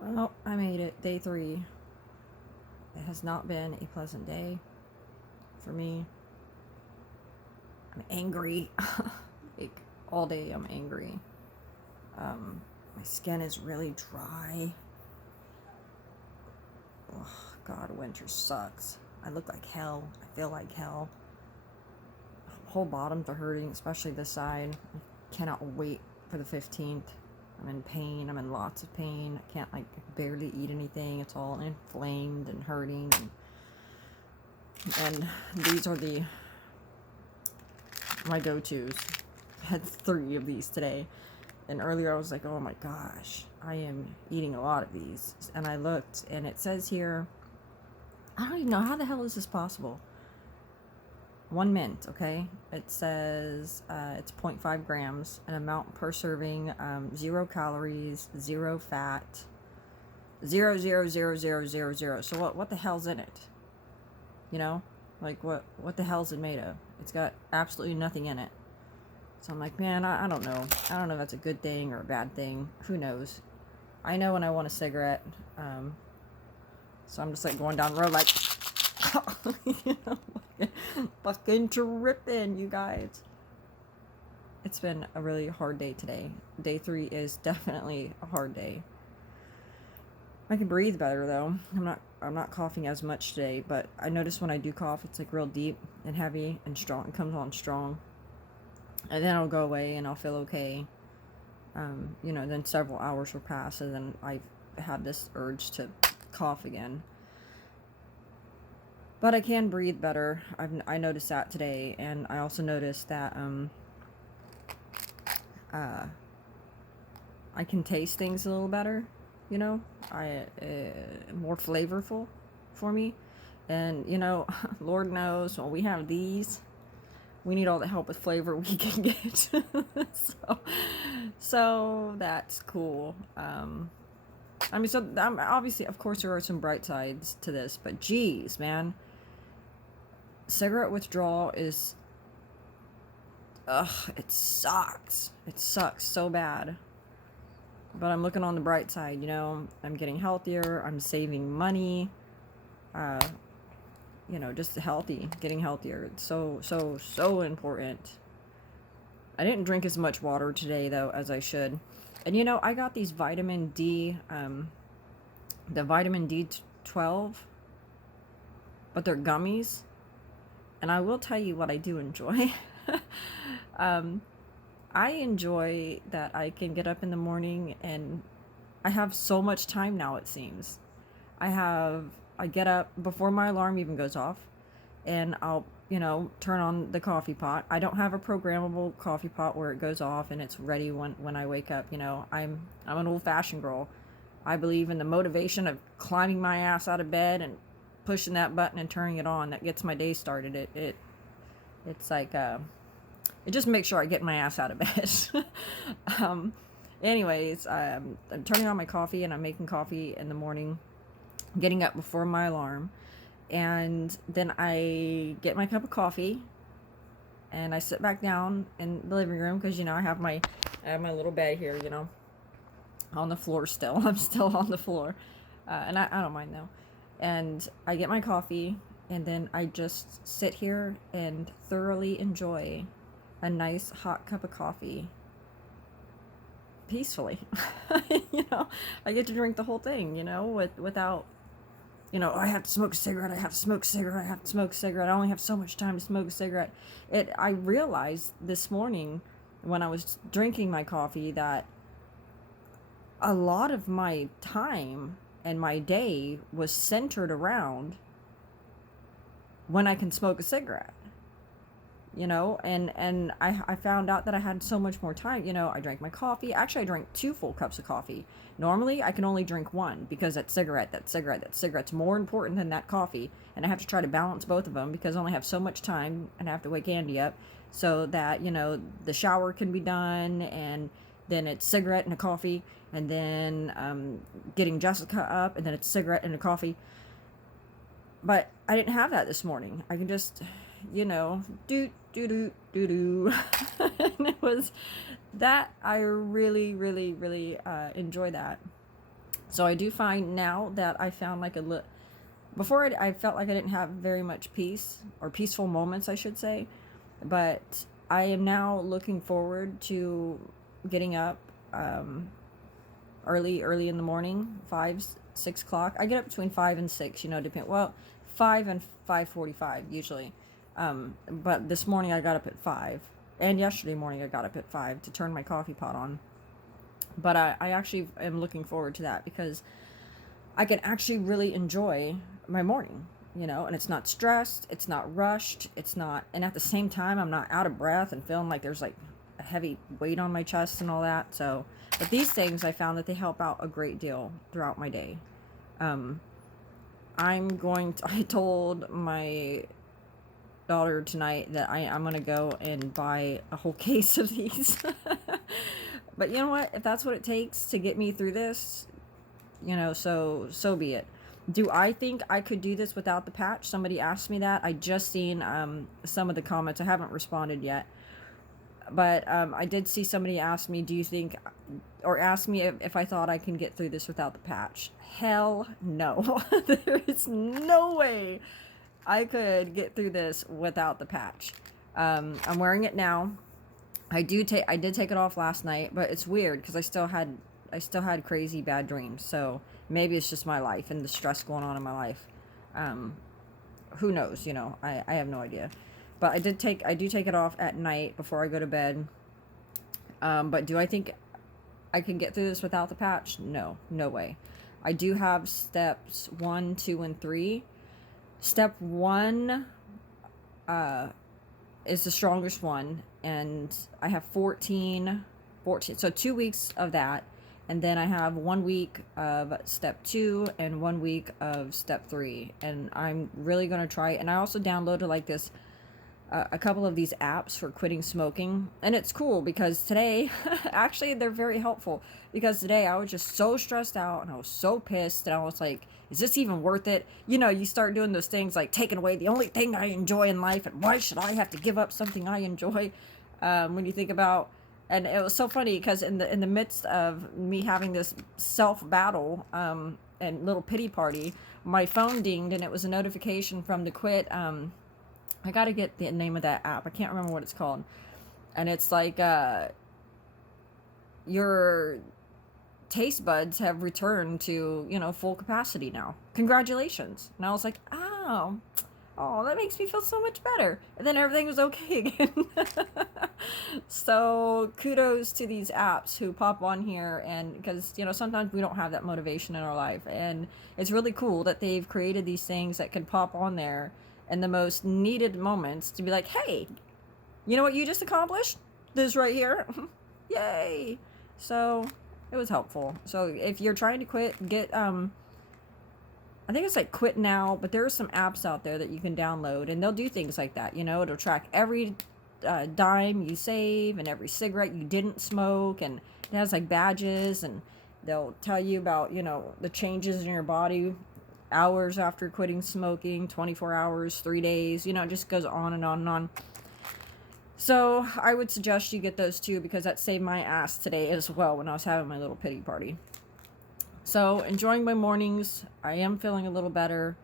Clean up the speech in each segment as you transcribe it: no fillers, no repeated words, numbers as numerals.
Well, I made it. Day 3. It has not been a pleasant day for me. I'm angry. Like, all day I'm angry. My skin is really dry. Oh, God, winter sucks. I look like hell. I feel like hell. Whole bottoms are hurting, especially this side. I cannot wait for the 15th. I'm in pain. I'm in lots of pain. I can't, barely eat anything. It's all inflamed and hurting. And these are my go-tos. I had 3 of these today. And earlier I was like, oh my gosh, I am eating a lot of these. And I looked, and it says here, I don't even know, how the hell is this possible? 1 mint, okay? It says it's 0.5 grams, an amount per serving, 0 calories, 0 fat, 0. So what the hell's in it? You know? Like, what the hell's it made of? It's got absolutely nothing in it. So I'm like, man, I don't know. I don't know if that's a good thing or a bad thing. Who knows? I know when I want a cigarette. So I'm just like going down the road like, you know, fucking tripping, you guys. It's been a really hard day today. Day 3 is definitely a hard day. I can breathe better though. I'm not coughing as much today, but I notice when I do cough, it's like real deep and heavy and strong. It comes on strong. And then it'll go away and I'll feel okay. You know, then several hours will pass and then I've had this urge to cough again. But I can breathe better. I noticed that today, and I also noticed that I can taste things a little better. You know, more flavorful for me. And you know, Lord knows when we have these, we need all the help with flavor we can get. so that's cool. I mean, so obviously, of course, there are some bright sides to this, but geez, man, cigarette withdrawal is, it sucks. It sucks so bad. But I'm looking on the bright side, you know. I'm getting healthier. I'm saving money. You know, just getting healthier. It's so important. I didn't drink as much water today, though, as I should. And, you know, I got these vitamin D, the vitamin D12, but they're gummies. And I will tell you what I do enjoy. I enjoy that I can get up in the morning and I have so much time now, it seems. I get up before my alarm even goes off and I'll, you know, turn on the coffee pot. I don't have a programmable coffee pot where it goes off and it's ready when I wake up. You know, I'm an old-fashioned girl. I believe in the motivation of climbing my ass out of bed and pushing that button and turning it on. That gets my day started. It's like it just makes sure I get my ass out of bed. Anyways, I'm turning on my coffee and I'm making coffee in the morning, getting up before my alarm, and then I get my cup of coffee and I sit back down in the living room because, you know, I have my little bed here, you know, on the floor still. I'm still on the floor, and I don't mind though. And I get my coffee and then I just sit here and thoroughly enjoy a nice hot cup of coffee peacefully. You know, I get to drink the whole thing, you know, without, you know, I have to smoke a cigarette, I have to smoke a cigarette, I have to smoke a cigarette, I only have so much time to smoke a cigarette. I realized this morning when I was drinking my coffee that a lot of my time and my day was centered around when I can smoke a cigarette. You know, and I found out that I had so much more time. You know, I drank my coffee. Actually, I drank 2 full cups of coffee. Normally, I can only drink 1 because that cigarette's more important than that coffee. And I have to try to balance both of them because I only have so much time and I have to wake Andy up so that, you know, the shower can be done and then it's cigarette and a coffee and then getting Jessica up and then it's cigarette and a coffee. But I didn't have that this morning. I can just, you know, do. And it was that I really enjoy that. So I do find now that I found like before I felt like I didn't have very much peace, or peaceful moments, I should say. But I am now looking forward to getting up early in the morning, 5, 6 o'clock. I get up between 5 and 6, depend. Well, 5 and 5:45 usually. But this morning I got up at 5, and yesterday morning I got up at 5 to turn my coffee pot on. But I actually am looking forward to that because I can actually really enjoy my morning, and it's not stressed, it's not rushed, and at the same time, I'm not out of breath and feeling like there's like a heavy weight on my chest and all that. So, but these things, I found that they help out a great deal throughout my day. I told my daughter tonight that I'm going to go and buy a whole case of these. But you know what? If that's what it takes to get me through this, so be it. Do I think I could do this without the patch? Somebody asked me that. I just seen some of the comments. I haven't responded yet. But I did see somebody ask me, do you think, or ask me if I thought I can get through this without the patch. Hell no. There is no way I could get through this without the patch. I'm wearing it now. I did take it off last night, but it's weird because I still had crazy bad dreams. So maybe it's just my life and the stress going on in my life. Who knows? I have no idea. But I do take it off at night before I go to bed. But do I think I can get through this without the patch? No way. I do have steps 1, 2, and 3. Step 1 is the strongest one, and I have 14, so 2 weeks of that, and then I have 1 week of step 2 and 1 week of step 3, and I'm really going to try. And I also downloaded like this a couple of these apps for quitting smoking, and it's cool because today actually they're very helpful, because today I was just so stressed out and I was so pissed, and I was like, is this even worth it? You start doing those things like taking away the only thing I enjoy in life, and why should I have to give up something I enjoy? When you think about, and it was so funny because in the midst of me having this self battle and little pity party, my phone dinged, and it was a notification from the quit. I gotta get the name of that app. I can't remember what it's called. And it's like, your taste buds have returned to, full capacity now. Congratulations. And I was like, oh, that makes me feel so much better. And then everything was okay again. So kudos to these apps who pop on here, and because, sometimes we don't have that motivation in our life. And it's really cool that they've created these things that can pop on there in the most needed moments to be like, hey, you know what you just accomplished? This right here. Yay. So it was helpful. So if you're trying to quit, get I think it's like Quit Now, but there are some apps out there that you can download, and they'll do things like that. It'll track every dime you save and every cigarette you didn't smoke, and it has like badges, and they'll tell you about the changes in your body hours after quitting smoking, 24 hours, 3 days, it just goes on and on and on. So I would suggest you get those too, because that saved my ass today as well when I was having my little pity party. So enjoying my mornings. I am feeling a little better.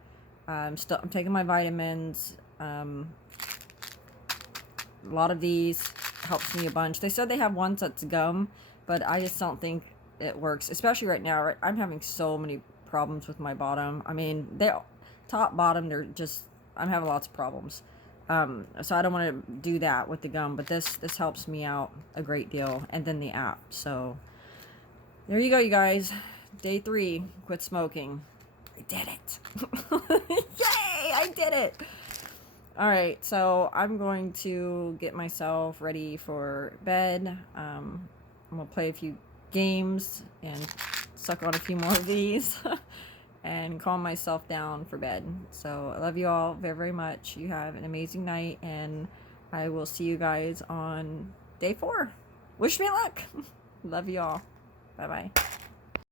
I'm taking my vitamins. A lot of these helps me a bunch. They said they have ones that's gum, but I just don't think it works, especially right now. I'm having so many problems with my bottom. I mean, top, bottom, I'm having lots of problems. So I don't want to do that with the gum, but this helps me out a great deal. And then the app. So there you go, you guys. Day 3, quit smoking. I did it. Yay, I did it. All right, so I'm going to get myself ready for bed. I'm going to play a few games and suck on a few more of these and calm myself down for bed. So I love you all very, very much. You have an amazing night, and I will see you guys on day 4. Wish me luck. Love you all. Bye-bye.